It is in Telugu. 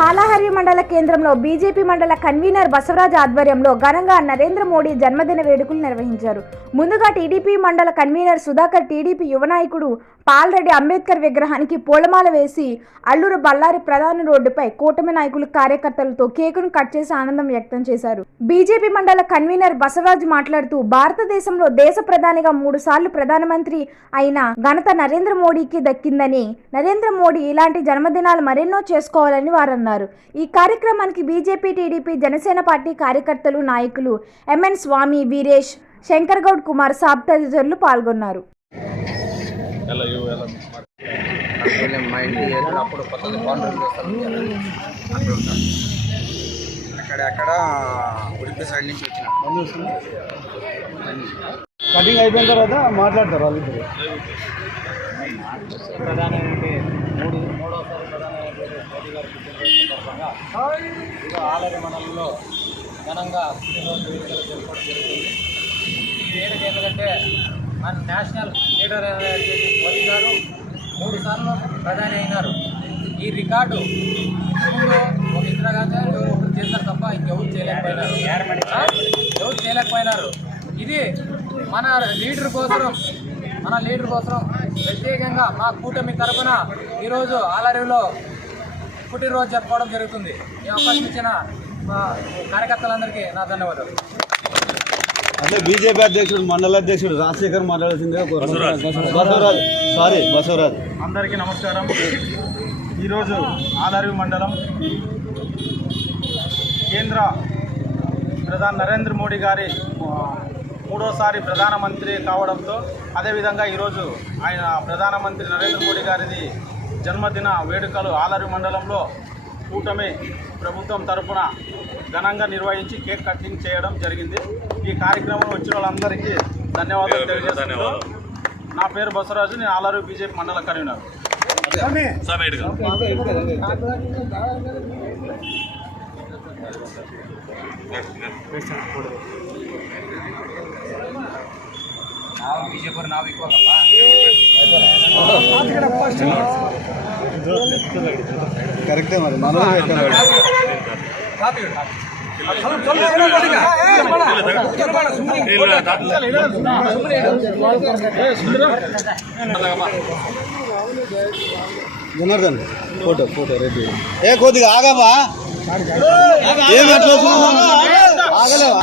హాలాహరి మండల కేంద్రంలో బీజేపీ మండల కన్వీనర్ బసవరాజ్ ఆధ్వర్యంలో ఘనంగా నరేంద్ర మోడీ జన్మదిన వేడుకలు నిర్వహించారు. ముందుగా టీడీపీ మండల కన్వీనర్ సుధాకర్ టీడీపీ యువ నాయకుడు పాల్రెడ్డి అంబేద్కర్ విగ్రహానికి పూలమాల వేసి అల్లూరు బళ్ళారి ప్రధాన రోడ్డుపై కూటమి నాయకులు కార్యకర్తలతో కేకును కట్ చేసి ఆనందం వ్యక్తం చేశారు. బీజేపీ మండల కన్వీనర్ బసవరాజ్ మాట్లాడుతూ భారతదేశంలో దేశ ప్రధానిగా 3 సార్లు ప్రధానమంత్రి అయిన ఘనత నరేంద్ర మోడీకి దక్కిందని, నరేంద్ర మోడీ ఇలాంటి జన్మదినాలు మరెన్నో చేసుకోవాలని వారు అన్నారు. ఈ కార్యక్రమానికి బీజేపీ, టీడీపీ, జనసేన పార్టీ కార్యకర్తలు, నాయకులు ఎంఎన్ స్వామి, వీరేష్, శంకర్ గౌడ్, కుమార్ సాబ్ తదితరులు పాల్గొన్నారు. అక్కడెక్కడ ఉడిపి సైడ్ నుంచి వచ్చిన కటింగ్ అయిపోయిన తర్వాత మాట్లాడతారు వాళ్ళిద్దరు. ప్రధానమంత్రి మూడోసారి ప్రధానమంత్రి మోడీ గారి పుట్టినరోజు ఆలయ మండలంలో ఘనంగా పుట్టినరోజు వేడుకలు జరుపుకోవడం జరుగుతుంది. ఈ వేడుక ఎందుకంటే మన నేషనల్ లీడర్ మోడీ గారు 3 సార్లు ప్రధాని అయినారు. ఈ రికార్డు ఇప్పుడు ఒక ఇందిరాగాంధీ ఒకరు చేశారు తప్ప ఇంకెవరు చేయలేకపోయినారు. ఇది మన లీడర్ కోసం ప్రత్యేకంగా మా కూటమి తరఫున ఈరోజు ఆలయంలో పుట్టినరోజు జరుపుకోవడం జరుగుతుంది. ఈ అవకాశం ఇచ్చిన కార్యకర్తలందరికీ నా ధన్యవాదాలు. అంటే బీజేపీ అధ్యక్షుడు మండల అధ్యక్షుడు రాజశేఖర్ మాట్లాడాల్సిందే. బసవరాజ్ అందరికీ నమస్కారం. ఈరోజు ఆలరి మండలం కేంద్ర ప్రధాని నరేంద్ర మోడీ గారి 3వసారి ప్రధానమంత్రి కావడంతో, అదేవిధంగా ఈరోజు ఆయన ప్రధానమంత్రి నరేంద్ర మోడీ గారిది జన్మదిన వేడుకలు ఆలరి మండలంలో కూటమి ప్రభుత్వం తరఫున ఘనంగా నిర్వహించి కేక్ కటింగ్ చేయడం జరిగింది. ఈ కార్యక్రమంలో వచ్చిన వాళ్ళందరికీ ధన్యవాదాలు తెలియజేస్తున్నాను. నా పేరు బసవరాజు, నేను ఆలరు బీజేపీ మండల కన్వీనర్. కరెక్టే మరి జనార్దన్ ఫోటో రెడ్డి కొద్దిగా ఆగవా, ఏమి అట్లా ఆగలేవా?